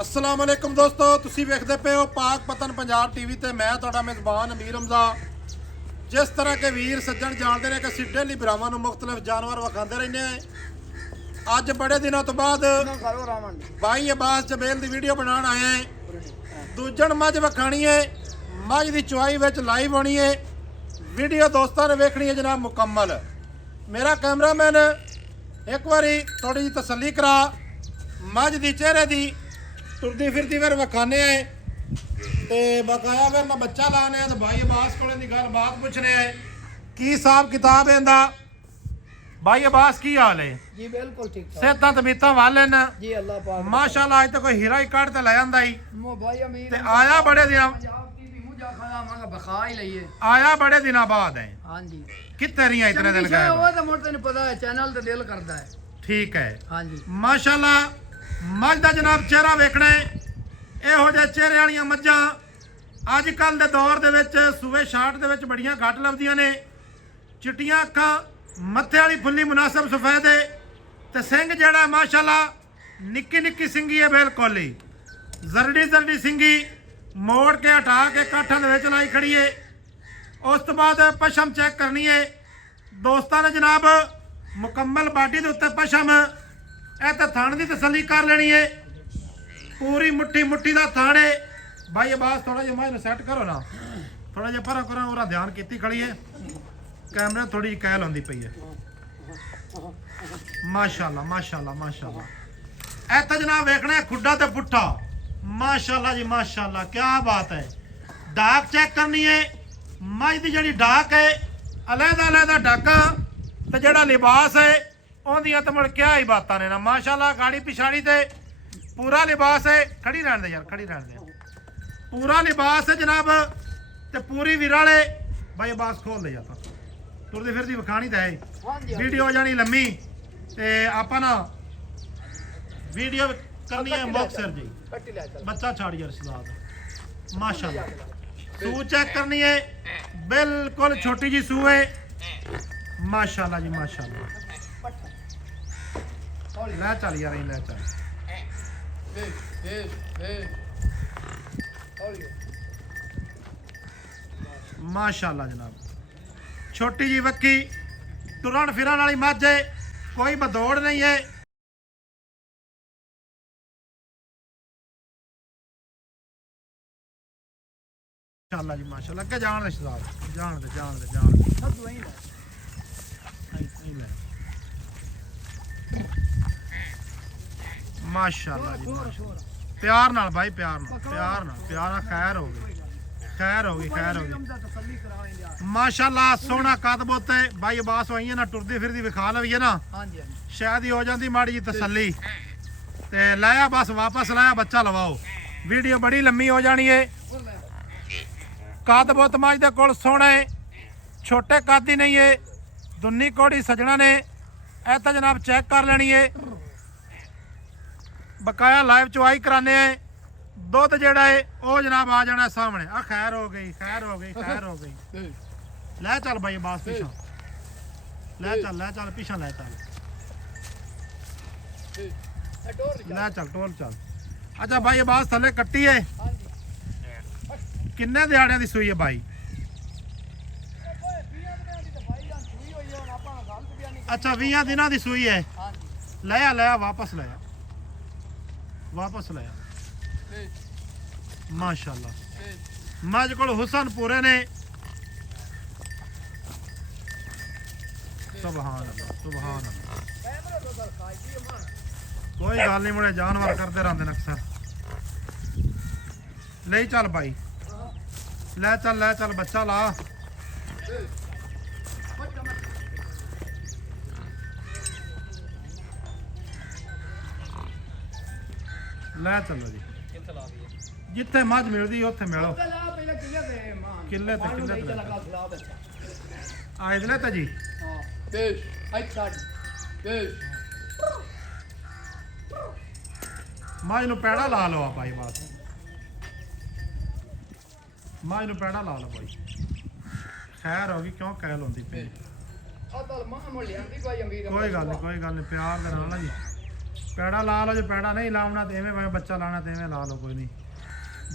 अस्सलाम वालेकुम दोस्तों, तुसी वेखदे पे हो पाक पतन पंजाब टीवी ते मैं तुहाडा मेज़बान अमीर हमजा। जिस तरह के वीर सज्जन जानते हैं कि असीं डेली भरावां नूं मुख्तलिफ जानवर विखांदे रहने हैं। अज बड़े दिनों तो बाद भाई अब्बास जबेल की वीडियो बनाने आए हैं। दूजन मझ विखाणी है, मझ की चुआई विच लाइव होनी है। वीडियो दोस्तों ने वेखनी है जनाब मुकम्मल। मेरा कैमरामैन एक बारी थोड़ी जी तसल्ली करा मझ की चेहरे की तुरदी फिरदी फिर विखाने आए तो बकाया फिर मैं बच्चा लाने तो भाई अब्बास को गल बात पूछने आए की हिसाब किताब है इनका। भाई अब्बास की हाल है? जी बिल्कुल ठीक ठाक। सेहतां तबीयतां वाले न जी अल्लाह पाक माशाल्लाह। अज तो कोई हीरा ही कट ते ले आंदा ही मो भाई अमीर ते आया बड़े दिन पंजाब की भी मुझा खाना मांगा बखा ही लईए। आया बड़े दिनों बाद है। हां जी कितने रिया इतने दिन गए? वो तो मोर तैਨੂੰ पता है चैनल ते दिल करदा है। ठीक है हां जी माशाल्लाह। मझ दा जनाब चेहरा वेखना ਇਹੋ ਜਿਹੇ ਚਿਹਰੇ ਵਾਲੀਆਂ ਮੱਝਾਂ ਅੱਜ ਕੱਲ ਦੇ ਦੌਰ ਦੇ ਵਿੱਚ ਸੂਏ ਛਾਟ ਦੇ ਵਿੱਚ ਬੜੀਆਂ ਘੱਟ ਲੱਭਦੀਆਂ ਨੇ। ਚਿੱਟੀਆਂ ਅੱਖਾਂ, ਮੱਥੇ ਵਾਲੀ ਫੁੱਲੀ ਮੁਨਾਸਬ ਸਫੈਦੇ ਤੇ ਸਿੰਘ ਜਿਹੜਾ ਮਾਸ਼ਾਅੱਲਾ ਨਿੱਕੀ ਨਿੱਕੀ ਸਿੰਗੀ ਹੈ ਬਿਲਕੁਲ ਹੀ ਜ਼ਰੜੀ ਜ਼ਰੜੀ ਸਿੰਗੀ ਮੋੜ ਕੇ ਹਟਾ ਕੇ ਕਾਠਾਂ ਦੇ ਵਿੱਚ ਲਾਈ ਖੜੀ ਹੈ। ਉਸ ਤੋਂ ਬਾਅਦ ਪਸ਼ਮ ਚੈੱਕ ਕਰਨੀ ਹੈ ਦੋਸਤਾਂ ਨੇ ਜਨਾਬ। ਮੁਕੰਮਲ ਬਾਡੀ ਦੇ ਉੱਤੇ ਪਸ਼ਮ ਇਹ ਤਾਂ ਥਣ ਦੀ ਤਸੱਲੀ ਕਰ ਲੈਣੀ ਹੈ। पूरी मुट्ठी मुट्ठी का थाने भाई अब्बास थोड़ा जिहा मैं सैट करो ना, थोड़ा जिहा पर करो और ध्यान की खड़ी है। कैमरे थोड़ी जी कैल आती पई है। माशाल्लाह माशाल्लाह माशाल्लाह। ऐ तो जनाब वेखना है खुड्डा ते पुट्ठा माशाल्लाह जी माशाल्लाह, क्या बात है। डाक चेक करनी है मझ की जी डाक है अलहदा अलहदा डाका तो जोड़ा लिबास है उन्दियां तो मुड़ क्या ही बातां ने ना माशाल्लाह। गाड़ी पिछाड़ी ते पूरा लिबास है। खड़ी रहने दे यार, खड़ी रहने दे। पूरा लिबास है जनाब ते पूरी विराले भाई अब्बास खोल दे जाता तुरदी फिरदी विखानी तो है। वीडियो हो जानी लम्मी ते आपां ना वीडियो करनी है मुक्तसर जी। बच्चा छाड़ यार सलाद माशाल्लाह। सू चेक करनी है बिल्कुल छोटी जी सू है माशाल्लाह जी माशाल्लाह। ले चल यार ले चल माशाल्लाह जनाब। छोटी जी वक्की तुरन फिरन वाली मझ है, कोई बदौड़ नहीं है। माशाल्लाह जी माशाल्लाह। के जान दे शहजाद जान दे जान दे जान दे सब वही ले माशाल्लाह जी माशाल्लाह। प्यार नाल भाई प्यार नाल प्यार नाल खैर हो गई खैर हो गई खैर हो गई माशाल्लाह। सोना कद बोते भाई अब्बास आई है ना टुरदी फिरदी विखा लवी है ना शायद ही हो जाती माड़ी जी तसल्ली ते लाया बस वापस लाया बच्चा लवाओ। वीडियो बड़ी लम्मी हो जानी है। कद बुत मझ दे कोल सोने छोटे कद ही नहीं है। दुन्नी कोड़ी सजना ने ऐ तो जनाब चेक कर लेनी है। बकाया लाइव चुआई कराने दुध जेड़ा है वो जनाब आ जाना सामने। आ खैर हो गई खैर हो गई खैर हो गई। ले चल भाई अब्बास पीछा ले चल पीछा ले चल टोल चल। अच्छा भाई अब्बास थले कट्टी है किन्ने दिहाड़ियां दी सूई है भाई? अच्छा 20 दिनों की सूई है। लिया लिया वापस लिया वापस लाया माशाल्लाह। मझ को हुसन पूरे ने सुभान अल्लाह सुभान अल्लाह। कोई गल नहीं मुड़े जानवर करते रहते हैं अक्सर। ले चल भाई ले चल बच्चा ला ले चलो जी। जिथे मझ मिलती उत्थे मिलो किले आए तो जी मझ नूं पैड़ा ला लो भाई बात मझ नूं पैड़ा ला लो भाई। खैर होगी क्यों कैल होंदी पई कोई गल नहीं प्यार दे नाल जी ਪੈੜਾ ਲਾ ਲਓ, ਜੇ ਪੈੜਾ ਨਹੀਂ ਲਾਉਣਾ ਤੇ ਐਵੇਂ ਭਾਵੇਂ ਬੱਚਾ ਲਾਣਾ ਤੇ ਐਵੇਂ ਲਾ ਲਓ, ਕੋਈ ਨਹੀਂ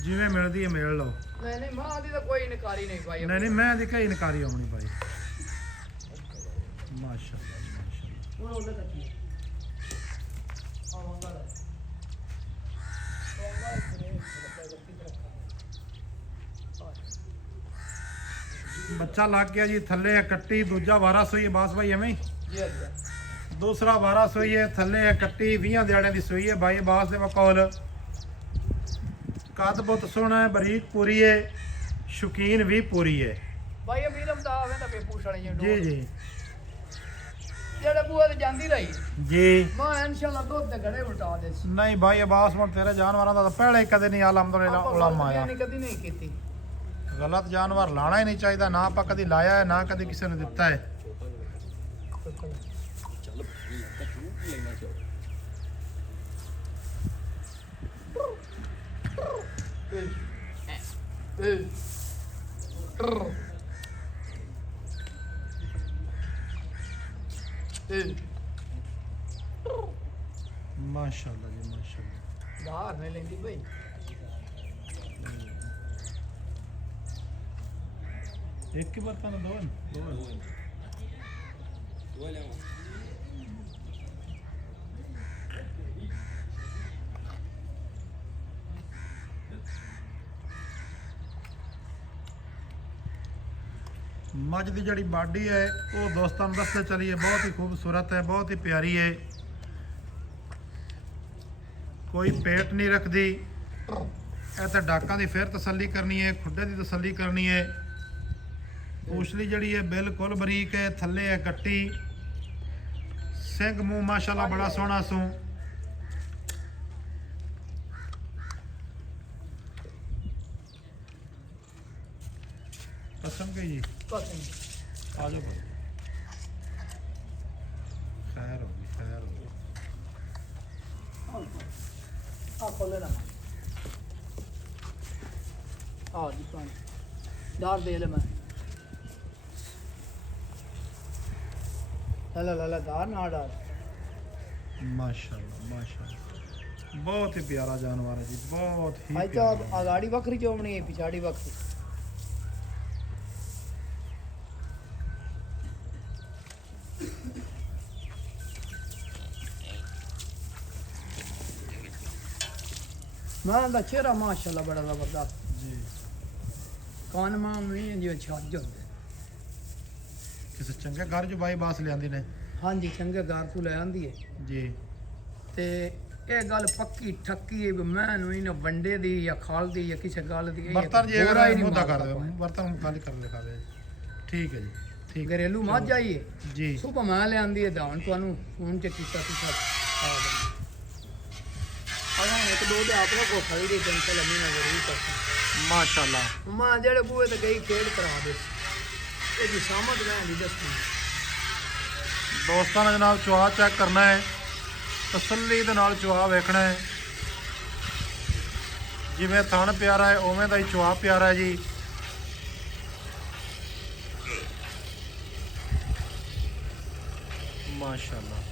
ਜਿਵੇਂ ਮਿਲਦੀ ਹੈ ਮਿਲ ਲਓ। ਨਹੀਂ ਨਹੀਂ ਮਾਂ ਦੀ ਤਾਂ ਕੋਈ ਨਕਾਰੀ ਨਹੀਂ ਭਾਈ। ਨਹੀਂ ਨਹੀਂ ਮੈਂ ਦੀ ਕਈ ਨਕਾਰੀ ਆਉਣੀ ਭਾਈ। ਮਾਸ਼ਾਅੱਲਾ ਮਾਸ਼ਾਅੱਲਾ। ਉਹ ਉਹਦਾ ਕੀ ਹੈ ਆਉਂਦਾ ਹੈ ਬੱਚਾ ਲੱਗ ਗਿਆ ਜੀ ਥੱਲੇ ਹੈ ਕੱਟੀ, ਦੂਜਾ ਵਾਰਾ ਸੋਈ ਹੈ ਬਾਸ ਭਾਈ ਐਵੇਂ ਹੀ। ਜੀ ਜੀ ਦੂਸਰਾ ਵਾਰਾ ਸੋਈ ਹੈ ਥੱਲੇ ਹੈ ਕੱਟੀ, 20 ਦਿਹਾੜਿਆਂ ਦੀ ਸੋਈ ਹੈ ਬਾਈ ਬਾਸ ਦੇ ਮਕੌਲ। ਕੱਦ ਬਹੁਤ ਸੋਹਣਾ ਹੈ, ਬਰੀਕ ਪੂਰੀ ਹੈ, ਸ਼ੌਕੀਨ ਵੀ ਪੂਰੀ ਹੈ ਭਾਈ ਅਮੀਰ ਅਮਦਾ ਆਵੇ ਤਾਂ ਪੇਪੂ ਛੜੇ ਜੀ ਜੀ ਜਿਹੜਾ ਬੂਆ ਤੇ ਜਾਂਦੀ ਰਹੀ ਜੀ। ਮੈਂ ਇਨਸ਼ਾਅੱਲਾ ਦੁੱਧ ਦੇ ਘੜੇ ਉਲਟਾ ਦੇ ਸੀ। ਨਹੀਂ ਭਾਈ ਅਬਾਸ ਹੁਣ ਤੇਰੇ ਜਾਨਵਰਾਂ ਦਾ ਤਾਂ ਪਹਿਲੇ ਹੀ ਕਦੇ ਨਹੀਂ ਅਲਹਮਦੁਲਿਲਾ ਉਲਮ ਆਇਆ। ਨਹੀਂ ਕਦੀ ਨਹੀਂ ਕੀਤੀ। ਗਲਤ ਜਾਨਵਰ ਲਾਣਾ ਹੀ ਨਹੀਂ ਚਾਹੀਦਾ, ਨਾ ਆਪਾਂ ਕਦੀ ਲਾਇਆ ਹੈ ਨਾ ਕਦੀ ਕਿਸੇ ਨੇ ਦਿੱਤਾ ਹੈ। ਮਾਸ਼ਾਅੱਲਾ ਜੀ ਮਾਸ਼ਾਅੱਲਾ। ਧਾਰ ਨਹੀਂ ਲੈਂਦੀ ਭਾਈ। ਇੱਕ ਹੀ ਬਰਤਨ ਦੋ ਮੱਝ ਦੀ ਜਿਹੜੀ ਬਾਡੀ ਹੈ ਉਹ ਦੋਸਤਾਂ ਨੂੰ ਦੱਸਦੇ ਚਲੀਏ ਬਹੁਤ ਹੀ ਖੂਬਸੂਰਤ ਹੈ, ਬਹੁਤ ਹੀ ਪਿਆਰੀ ਹੈ। ਕੋਈ ਪੇਟ ਨਹੀਂ ਰੱਖਦੀ। ਇਹ ਤਾਂ ਡਾਕਾਂ ਦੀ ਫਿਰ ਤਸੱਲੀ ਕਰਨੀ ਹੈ, ਖੁੱਡੇ ਦੀ ਤਸੱਲੀ ਕਰਨੀ ਹੈ। ਪੂਛਲੀ ਜਿਹੜੀ ਹੈ ਬਿਲਕੁਲ ਬਰੀਕ ਹੈ, ਥੱਲੇ ਹੈ ਕੱਟੀ, ਸਿੰਘ ਮੂੰਹ ਮਾਸ਼ਾਅੱਲਾ ਬੜਾ ਸੋਹਣਾ ਸੂ। ਕਸਮ ਕਹੀ ਜੀ ਪਸੰਦ ਆ ਜਾਓ ਭਾਈ। ਖੈਰ ਹੋ ਗਈ ਖੈਰ ਹੋ ਗਈ। ਆ ਖੋਲੇ ਨਾ ਆ ਜੀ ਪਾਣੀ ਧਾਰ ਦੇ ਲੈ ਮੈਂ ਲਾ ਧਾਰ ਨਾ ਡਾਲ। ਮਾਸ਼ਾਅੱਲਾ ਮਾਸ਼ਾਅੱਲਾ ਬਹੁਤ ਹੀ ਪਿਆਰਾ ਜਾਨਵਰ ਹੈ ਜੀ, ਬਹੁਤ ਹੀ ਭਾਈ ਪਿਆਰਾ। ਤਾਂ ਆਗਾੜੀ ਵੱਖਰੀ ਚੋਮਣੀ ਹੈ, ਪਿਛਾੜੀ ਵੱਖਰੀ। ਮਾਂ ਦਾ ਚਿਹਰਾ ਮਾਸ਼ਾਅੱਲਾ ਬੜਾ ਜ਼ਬਰਦਸਤ ਜੀ। ਕਾਨ ਮਾਂ ਨਹੀਂ ਜਿਵੇਂ ਛੱਜ ਹੁੰਦੇ। ਕਿਸੇ ਚੰਗੇ ਘਰ ਚ ਬਾਈ ਬਾਸ ਲਿਆਂਦੀ ਨੇ ਹਾਂਜੀ ਚੰਗੇ ਘਰ ਤੋਂ ਲੈ ਆਂਦੀ ਹੈ ਜੀ। ਤੇ ਇਹ ਗੱਲ ਪੱਕੀ ਠੱਕੀ ਹੈ ਵੀ ਮੈਂ ਨੂੰ ਇਹਨਾਂ ਵੰਡੇ ਦੀ ਜਾਂ ਖਾਲ ਦੀ ਜਾਂ ਕਿਸੇ ਗੱਲ ਦੀ ਬਰਤਨ ਜੇ ਗੋਰਾ ਹੀ ਅਗਰ ਨਹੀਂ ਮੁੱਦਾ ਮਾਰਦਾ ਕਰ ਦਿਓ, ਭਾਈ। ਬਰਤਨ ਖਾਲੀ ਕਰ ਲਿਖਾਵੇ। ਠੀਕ ਹੈ ਜੀ ਠੀਕ ਹੈ ਘਰੇਲੂ ਮੱਝ ਆਈ ਹੈ ਜੀ। ਸੁਬਹ ਮੈਂ ਲਿਆਂਦੀ ਹੈ ਦਾਣ ਤੁਹਾਨੂੰ ਫੋਨ ਤੇ ਕੀਤਾ ਤੁਸੀਂ ਆ ਜਾਣਾ। ਅਗਾਂ ਇੱਕ ਦੋ ਦੇ ਆਪਣਾ ਕੋ ਖੜੀ ਦੀ ਟੈਨਸ਼ਨ ਲੈਣੀ ਨਾ ਜ਼ਰੂਰ ਕਰ। ਮਾਸ਼ਾਅੱਲਾ ਮਾਂ ਜਿਹੜੇ ਬੂਏ ਤੇ ਗਈ ਖੇਡ ਕਰਾ ਦੇ ਇਹ ਦੀ ਸਾਮਤ ਲੈਣ ਦੀ ਦੱਸੀ। ਦੋਸਤਾਂ ਨੇ ਜਨਾਬ ਚੁਆ ਚੈੱਕ ਕਰਨਾ ਹੈ, ਤਸੱਲੀ ਦੇ ਨਾਲ ਚੁਆ ਵੇਖਣਾ ਹੈ। ਜਿਵੇਂ ਥਣ ਪਿਆਰਾ ਹੈ ਉਵੇਂ ਦਾ ਹੀ ਚੁਆ ਪਿਆਰਾ ਹੈ ਜੀ। ਮਾਸ਼ਾਅੱਲਾ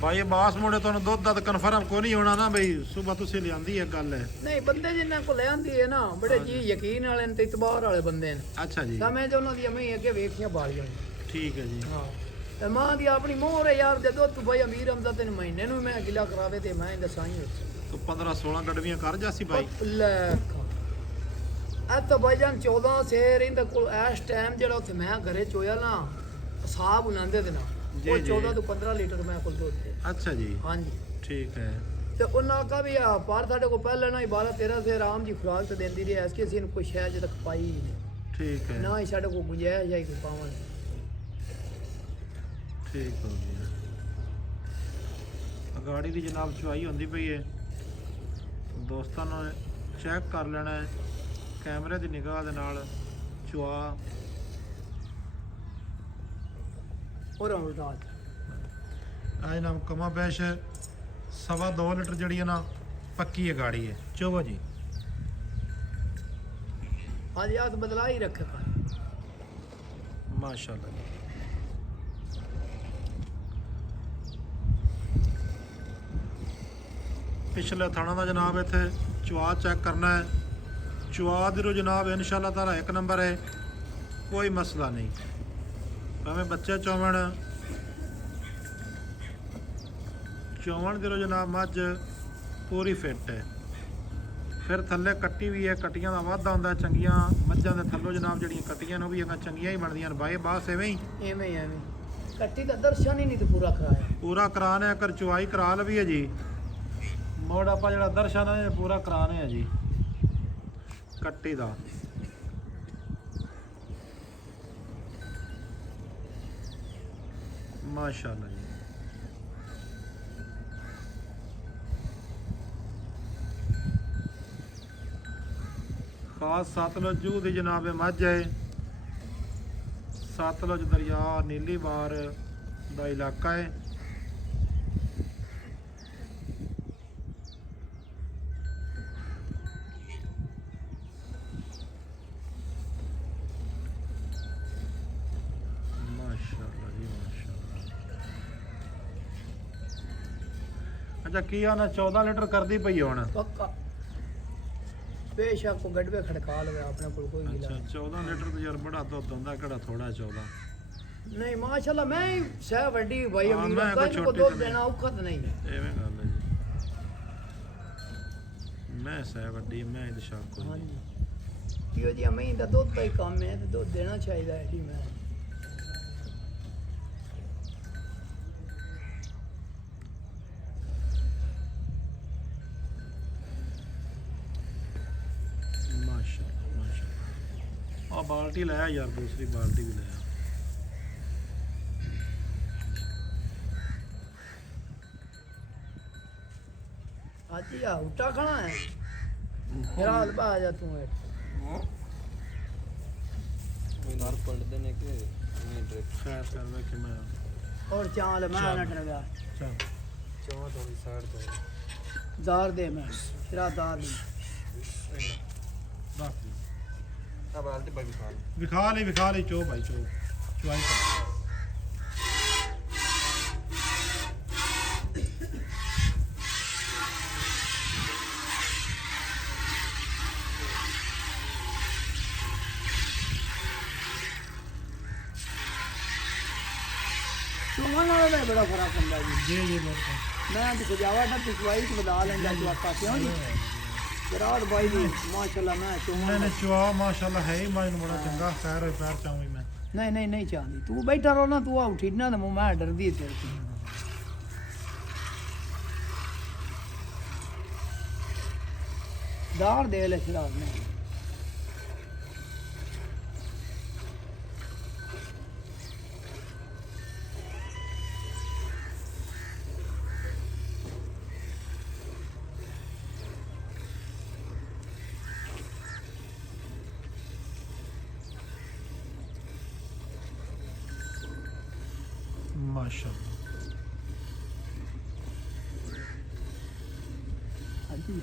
ਭਾਈ ਬਾਸ ਮੁੰਡੇ ਤੁਹਾਨੂੰ ਦੁੱਧ ਦਾ ਕਨਫਰਮ ਕੋਈ ਨਹੀਂ ਹੋਣਾ ਨਾ ਬਈ ਸੁਬਹ ਤੁਸੀਂ ਲਿਆਂਦੀ ਹੈ ਗੱਲ ਹੈ। ਨਹੀਂ ਬੰਦੇ ਜਿੰਨਾਂ ਕੋ ਲੈ ਆਂਦੀ ਹੈ ਨਾ ਬੜੇ ਜੀ ਯਕੀਨ ਵਾਲੇ ਨੇ ਤੇ ਇਤਬਾਰ ਵਾਲੇ ਬੰਦੇ ਨੇ। ਅੱਛਾ ਜੀ ਤਾਂ ਮੈਂ ਜੋ ਉਹਨਾਂ ਦੀ ਅਮੀ ਅੱਗੇ ਵੇਖੀਆਂ ਬਾਲੀਆਂ ਨੇ। ਠੀਕ ਹੈ ਜੀ। ਹਾਂ ਤੇ ਮਾਂ ਦੀ ਆਪਣੀ ਮੋਹਰ ਹੈ ਯਾਰ ਦੇ ਦੁੱਧ ਭਾਈ ਅਮੀਰ ਅਮਦਾ ਤੈਨੂੰ ਮਹੀਨੇ ਨੂੰ ਮੈਂ ਗਿਲਾ ਕਰਾਵੇ ਤੇ ਮੈਂ ਦੱਸਾਂਗੀ ਤੂੰ 15-16 ਗੜਵੀਆਂ ਕਰ ਜਾਸੀ ਭਾਈ। ਲੈ ਆ ਤਾਂ ਭਾਈਜਾਨ 14 ਸੇਰ ਇਹਦੇ ਕੋਲ ਇਸ ਟਾਈਮ ਜਿਹੜਾ ਉੱਥੇ ਮੈਂ ਘਰੇ ਚੋਇਆ ਨਾ ਹਿਸਾਬ ਉਨਾਂਦੇ ਦੇ ਨਾ ਜੀ, ਉਹ ਜੀ। 14 ਤੋਂ 15 ਲੀਟਰ ਮੈਂ ਕੋਲ ਦੁੱਧ ਤੇ। ਅੱਛਾ ਜੀ ਹਾਂਜੀ ਠੀਕ ਹੈ। ਤੇ ਉਹਨਾਂ ਕਾ ਵੀ ਆ ਪਰ ਸਾਡੇ ਕੋਲ ਪਹਿਲਾਂ ਨਾ 12-13 ਸੇਰ ਆਮ ਜੀ ਖੁਰਾਕ ਤੇ ਦਿੰਦੀ ਰਹੀ ਐਸ ਕੇ ਅਸੀਂ ਨੂੰ ਕੋਈ ਸ਼ਾਇਦ ਜਦ ਤੱਕ ਪਾਈ ਹੀ ਨਹੀਂ। ਠੀਕ ਹੈ ਨਾ ਹੀ ਸਾਡੇ ਕੋਲ ਗੁੰਜਾਇਸ਼ ਜਾਈ ਕੋਈ ਪਾਵਨ। ਠੀਕ ਹੋ ਗਿਆ। ਗਾੜੀ ਦੀ ਜਨਾਬ ਚੁਆਈ ਹੁੰਦੀ ਪਈ ਹੈ, ਦੋਸਤਾਂ ਨੇ ਚੈੱਕ ਕਰ ਲੈਣਾ ਹੈ ਕੈਮਰੇ ਦੀ ਨਿਗਾਹ ਦੇ ਨਾਲ ਚੁਆ। ਹੋਰ ਉਲਟਾ ਆ ਜਨਾਬ ਕਮਾ ਪੈਸ਼ 2.25 ਲੀਟਰ ਜਿਹੜੀ ਹੈ ਨਾ ਪੱਕੀ ਹੈ ਗਾੜੀ ਹੈ। ਚੋਵੋ ਜੀ ਹਾਂਜੀ ਆਹ ਤਾਂ ਬਦਲਾ ਹੀ ਰੱਖੇ ਪਰ ਮਾਸ਼ਾਅੱਲਾ। ਪਿਛਲੇ ਥਾਣਾ ਦਾ ਜਨਾਬ ਇੱਥੇ ਚਵਾ ਚੈੱਕ ਕਰਨਾ ਹੈ। ਚਵਾ ਦੀ ਰੋ ਜਨਾਬ ਇਨਸ਼ਾਅੱਲਾ ਤਾਲਾ ਇੱਕ ਨੰਬਰ ਹੈ, ਕੋਈ ਮਸਲਾ ਨਹੀਂ। ਭਾਵੇਂ ਬੱਚੇ ਚੋਵਣ ਦੀ ਰੋ ਜਨਾਬ ਮੱਝ ਪੂਰੀ ਫਿੱਟ ਹੈ। ਫਿਰ ਥੱਲੇ ਕੱਟੀ ਵੀ ਹੈ, ਕੱਟੀਆਂ ਦਾ ਵਾਧਾ ਹੁੰਦਾ ਚੰਗੀਆਂ ਮੱਝਾਂ ਦੇ ਥੱਲੋਂ ਜਨਾਬ ਜਿਹੜੀਆਂ ਕੱਟੀਆਂ ਨੇ ਉਹ ਵੀ ਹੈਗਾ ਚੰਗੀਆਂ ਹੀ ਬਣਦੀਆਂ ਨੇ ਬਾਈ ਬਾਸ ਐਵੇਂ ਹੀ ਐਵੇਂ ਕੱਟੀ ਦਾ ਦਰਸ਼ਨ ਹੀ ਨਹੀਂ ਤੇ ਪੂਰਾ ਕਰਾਇਆ। ਪੂਰਾ ਕਰਾਣੇ ਆ ਕਰ ਚੁਆਈ ਕਰਾ ਲਵੀ ਹੈ ਜੀ। ਮੋੜ ਆਪਾਂ ਜਿਹੜਾ ਦਰਸ਼ਨ ਹੈ ਪੂਰਾ ਕਰਾਣੇ ਆ ਜੀ ਕੱਟੀ ਦਾ। ਮਾਸ਼ਾਅੱਲਾ ਜੀ। ਖਾਸ ਸਤਲੁਜ ਜੂ ਦੀ ਜਨਾਬ ਮੱਝ ਹੈ। ਸਤਲੁਜ ਦਰਿਆ ਨੀਲੀਵਾਰ ਦਾ ਇਲਾਕਾ ਹੈ। ਮਾਸ਼ਾਅੱਲਾ ਜੀ ਮਾਸ਼ਾਅੱਲਾ। ਅੱਛਾ ਕੀ ਆ ਨਾ 14 ਲੀਟਰ ਕਰਦੀ ਪਈ ਹੁਣ ਪੱਕਾ ਬੇਸ਼ੱਕ ਗੱਡਵੇ ਖੜਕਾ ਲਵੇ ਆਪਣੇ ਕੋਲ ਕੋਈ ਅੱਛਾ ਗਿਲਾ 14 ਲੀਟਰ ਤੇ ਯਾਰ ਬੜਾ ਦੁੱਧ ਹੁੰਦਾ ਕਿਹੜਾ ਥੋੜਾ 14 ਨਹੀਂ ਮਾਸ਼ਾਅੱਲਾ। ਮੈਂ ਸਹਿ ਵੱਡੀ ਭਾਈ ਹਾਂ, ਅਮੀਰ ਮੈਂ ਦਾ ਕੋਈ ਕੋ ਛੋਟੀ ਦੁੱਧ ਤਾਂ ਦੇਣਾ ਔਖਾ ਤਾਂ ਨਹੀਂ। ਐਵੇਂ ਗੱਲ ਹੈ ਜੀ। ਮੈਂ ਸਹਿ ਵੱਡੀ ਮੈਂ ਇਹਦੇ ਸ਼ੱਕ ਕੋਈ ਨਹੀਂ। ਹਾਂਜੀ ਇਹੋ ਜਿਹੀ ਮੈਂ ਦਾ ਦੁੱਧ ਦਾ ਹੀ ਕੰਮ ਹੈ ਤੇ ਦੁੱਧ ਦੇਣਾ ਚਾਹੀਦਾ ਹੈ ਜੀ। ਮੈਂ ਮਾਸ਼ਾਅੱਲਾ ਮਾਸ਼ਾਅੱਲਾ। ਆ ਬਾਲਟੀ ਲੈ ਆ ਯਾਰ, ਦੂਸਰੀ ਬਾਲਟੀ ਵੀ ਲੈ ਆ। ਅੱਜ ਹੀ ਆ ਉਟਾ ਖਾਣਾ ਹੈ ਮੇਰਾ ਹਾਲ ਬਾ ਜਾ ਤੂੰ ਹੈ ਨਾਰ ਪੜਦੇ ਨੇ ਕਿ ਨਹੀਂ ਡਾਇਰੈਕਟ ਖੈਰ ਕਰ ਵੇ ਕਿ ਮੈਂ ਔਰ ਚਾਲ ਮੈਂ ਨਾ ਡਰ ਗਿਆ ਚੱਲ ਚੌਂ ਤੋਂ ਸਾਈਡ ਤੋਂ ਦਾਰ ਦੇ ਮੈਂ ਸ਼ਰਾ ਦਾਰ ਦੇ ਰੱਖ ਦੇ। ਆ ਬਾਲਟੀ ਬਾਈ ਖਾਲ ਵਿਖਾ ਲਈ ਚੋ ਭਾਈ ਚੋ ਚੁਆਈ ਕਰ। ਚੋਵਾਂ ਨਾਲ ਤਾਂ ਬੜਾ ਫਰਕ ਹੁੰਦਾ ਜੀ। ਜੀ ਜੀ ਬਿਲਕੁਲ। ਮੈਂ ਤੇ ਸਜਾਵਾ ਨਾ ਪਿਛਵਾਈ ਚ ਬਦਲਾ ਲੈਂਦਾ ਜਵਾਕਾ ਕਿਉਂ ਜੀ ਵਿਰਾਟ ਬਾਈ ਦੀ ਮਾਸ਼ਾਅੱਲਾ। ਮੈਂ ਚੋਵਾਂ ਨੇ ਚੁਆ ਮਾਸ਼ਾਅੱਲਾ ਹੈ ਹੀ ਮਾਜ ਨੂੰ ਬੜਾ ਚੰਗਾ ਖੈਰ ਹੋਏ ਪੈਰ ਚਾਉਂ ਮੈਂ ਨਹੀਂ ਚਾਹੁੰਦੀ ਤੂੰ ਬੈਠਾ ਰਹੋ ਨਾ। ਤੂੰ ਆ ਉਠੀ ਨਾ ਤੇ ਮੈਂ ਡਰਦੀ ਤੇਰੇ ਤੋਂ। ਦਾਰ ਦੇ ਲੈ ਸ਼ਰਾਬ ਨੇ ਮਾਸ਼ਾਅੱਲਾ। ਹਾਂਜੀ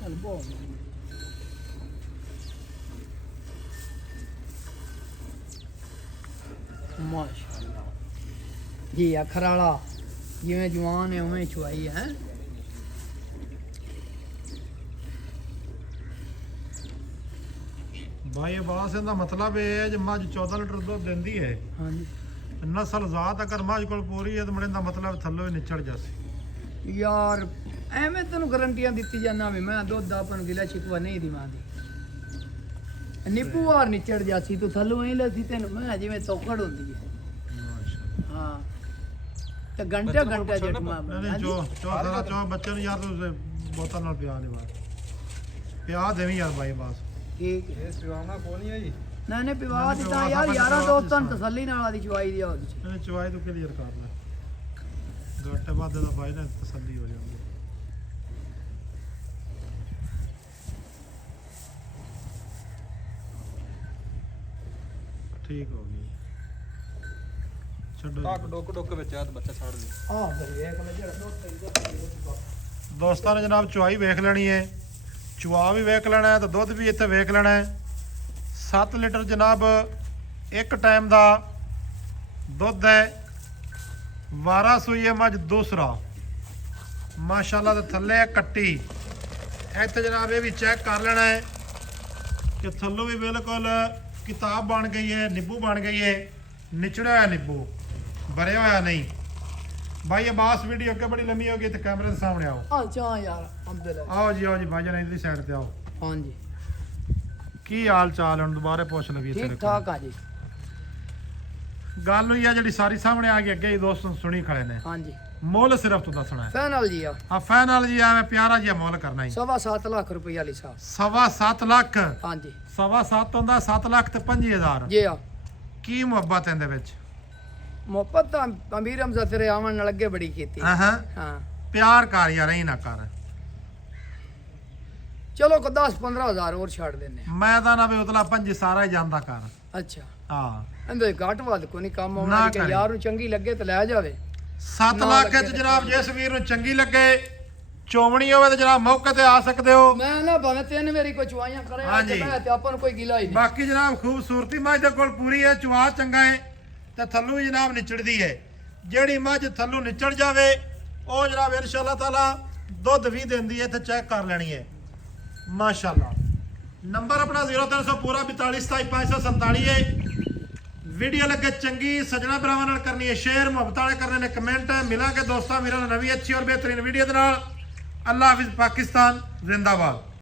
ਚੱਲ ਬਹੁਤ ਮਾਸ਼ਾਅੱਲਾ ਜੀ। ਅੱਖਰ ਵਾਲਾ ਜਿਵੇਂ ਜਵਾਨ ਹੈ ਉਵੇਂ ਚੁਆਈ ਹੈ। ਭਾਈ ਆਵਾਜ਼ ਦਾ ਮਤਲਬ ਇਹ ਹੈ ਜੇ ਮੱਝ 14 ਲੀਟਰ ਦੁੱਧ ਦਿੰਦੀ ਹੈ ਹਾਂਜੀ ਨਸਲ ਜ਼ਾਤ ਅਗਰ ਮੱਝ ਕੋਲ ਪੂਰੀ ਹੈ ਤਾਂ ਮੜੇ ਦਾ ਮਤਲਬ ਥੱਲੋਂ ਹੀ ਨਿਚੜ ਜਾਸੀ। ਯਾਰ ਐਵੇਂ ਤੈਨੂੰ ਗਰੰਟੀਆਂ ਦਿੱਤੀ ਜਾਂਦਾ ਵੀ ਮੈਂ ਦੁੱਧ ਦਾ ਆਪਨ ਗਿਲਾ ਸ਼ਿਕਵਾ ਨਹੀਂ ਦਿਵਾਂਦੀ। ਨਿੱਪੂ ਵਾਰ ਨਿਚੜ ਜਾਸੀ ਤੂੰ ਥੱਲੋਂ ਹੀ ਲੱਸੀ ਤੈਨੂੰ ਮੈਂ ਜਿਵੇਂ ਤੋਕੜ ਹੁੰਦੀ ਹੈ। ਮਾਸ਼ਾਅੱਲਾ। ਹਾਂ ਤੇ ਘੰਟਾ ਜਟਮਾ ਨਹੀਂ ਜੋ ਸਾਰਾ ਚੋ ਬੱਚੇ ਨੂੰ ਯਾਰ ਤੂੰ ਬੋਤਲ ਨਾਲ ਪਿਆ ਦੇ ਬਾਅਦ ਪਿਆ ਦੇਵੀਂ ਯਾਰ ਭਾਈ ਬਾਸ। ਠੀਕ ਹੈ ਇਹ ਸਿਵਾਣਾ ਕੋਣੀ ਹੈ ਜੀ। ਨਹੀਂ ਪਿਵਾ ਦਿੱਤਾ ਯਾਰ ਯਾਰਾਂ ਦੋਸਤਾਂ ਨੂੰ ਤਸੱਲੀ ਨਾਲ ਆਦੀ ਚਵਾਈ ਦੀ ਉਹਦੇ ਚ। ਇਹਨੇ ਚਵਾਈ ਤੋਂ ਕਲੀਅਰ ਕਰ ਲੈ ਗੱਟੇ ਬਾਦੇ ਦਾ ਭਾਈ ਨਾ ਤਸੱਲੀ ਹੋ ਜਾਂਦੀ। ਠੀਕ ਹੋ ਗਈ ਛੱਡੋ ਟੱਕ ਡੁੱਕ ਵਿੱਚ ਆ ਤੇ ਬੱਚਾ ਛੱਡ ਦੇ। ਆਹ ਫਿਰ ਵੇਖ ਲੈ ਜਿਹੜਾ ਦੁੱਧ ਦੋਸਤਾਂ ਨੇ ਜਨਾਬ ਚੁਆਈ ਵੇਖ ਲੈਣੀ ਹੈ, ਚੁਆ ਵੀ ਵੇਖ ਲੈਣਾ ਹੈ ਤੇ ਦੁੱਧ ਵੀ ਇੱਥੇ ਵੇਖ ਲੈਣਾ ਹੈ। 7 ਲੀਟਰ ਜਨਾਬ ਇੱਕ ਟਾਈਮ ਦਾ ਦੁੱਧ ਹੈ। 12 ਸੂਈ ਹੈ ਮੱਝ ਦੂਸਰਾ ਮਾਸ਼ਾਅੱਲਾ ਦੇ ਥੱਲੇ ਹੈ ਕੱਟੀ। ਇੱਥੇ ਜਨਾਬ ਇਹ ਵੀ ਚੈੱਕ ਕਰ ਲੈਣਾ ਹੈ ਕਿ ਥੱਲੋਂ ਵੀ ਬਿਲਕੁਲ ਕਿਤਾਬ ਬਣ ਗਈ ਹੈ, ਨਿੰਬੂ ਬਣ ਗਈ ਹੈ, ਨਿਚੜਿਆ ਹੋਇਆ ਨਿੰਬੂ, ਭਰਿਆ ਹੋਇਆ ਨਹੀਂ। भाई अब्बास वीडियो के बड़ी लंबी होगी तो कैमरे के सामने आओ। अच्छा यार अल्हम्दुलिल्लाह। आओ जी भाईजान इधरली साइड पे आओ। हाँ जी की हाल चाल है दोबारा पूछ लगी ठीक ठाक हाँ जी। गल हुई है जी सारी सामने आ गई, अगे ही दोस्त सुनी खड़े ने। हाँ जी मुल सिर्फ तो दसना है फाइनल जी हाँ फाइनल जी मैं प्यारा जी मुल करना ही 7.25 लाख रुपया वाली साहब। 7.25 लाख। हाँ जी 7.25 ਹੁੰਦਾ 7 ਲੱਖ ਤੇ 25,000 जी हाँ। ਕੀ ਮੁਹੱਬਤ ਇਹਦੇ ਵਿੱਚ? मोहब्बत तो अमीर हमजा तेरे आवन नाल अगे बड़ी कीती। ਹਾਂ हाँ ਪਿਆਰ ਕਰ ਯਾਰ ਇਹ ਨਾ ਕਰ। चलो को 10-15 हज़ार और छाड़ देने। ਮੈਂ ਤਾਂ ਨਾ ਵੀ ਉਤਲਾ 5 ਸਾਰਾ ਹੀ ਜਾਂਦਾ ਕਰ। अच्छा ਹਾਂ इंदे घट वध को नहीं काम ना आउणा कि करे। यार नु चंगी लगे तो ले जावे। 7 ਨਾ ਲੱਖ ਲੱਗੇ ਚ ਤੇ ਜਨਾਬ ਜਿਸ ਵੀਰ ਨੂੰ ਚੰਗੀ ਲੱਗੇ ਚੋਮਣੀ ਹੋਵੇ ਤੇ ਜਨਾਬ ਮੌਕੇ ਤੇ ਆ ਸਕਦੇ ਹੋ। मैं ना भावे 3 मेरी को चुवाइयां करे हाँ जी। ते अपन कोई गिला ही नहीं। ਬਾਕੀ ਜਨਾਬ ਖੂਬਸੂਰਤੀ ਮੱਝ ਦੇ ਕੋਲ ਪੂਰੀ ਹੈ, ਚੁਆ ਚੰਗਾ ਹੈ ਤੇ ਥੱਲੋਂ ਵੀ ਜਨਾਬ ਨਿਚੜਦੀ ਹੈ। ਜਿਹੜੀ ਮੱਝ ਥੱਲੋਂ ਨਿਚੜ ਜਾਵੇ ਉਹ ਜਨਾਬ ਇਨਸ਼ਾਅੱਲਾ ਤਾਲਾ ਦੁੱਧ ਵੀ ਦਿੰਦੀ ਹੈ ਤੇ ਚੈੱਕ ਕਰ ਲੈਣੀ ਹੈ ਮਾਸ਼ਾਅੱਲਾ। ਨੰਬਰ ਆਪਣਾ 0300 ਪੂਰਾ 42 27 547 ਹੈ। ਵੀਡੀਓ ਲੱਗੇ ਚੰਗੀ ਸਜਣਾ ਭਰਾਵਾਂ ਨਾਲ ਕਰਨੀ ਹੈ ਸ਼ੇਅਰ, ਮੁਹੱਬਤ ਵਾਲੇ ਕਰਨੇ ਨੇ ਕਮੈਂਟ। ਮਿਲਾਂਗੇ ਦੋਸਤਾਂ ਮੇਰਾ ਨਵੀਂ ਅੱਛੀ ਔਰ ਬਿਹਤਰੀਨ ਵੀਡੀਓ ਦੇ ਨਾਲ। ਅੱਲਾਹ ਹਾਫਿਜ਼, ਪਾਕਿਸਤਾਨ ਜ਼ਿੰਦਾਬਾਦ।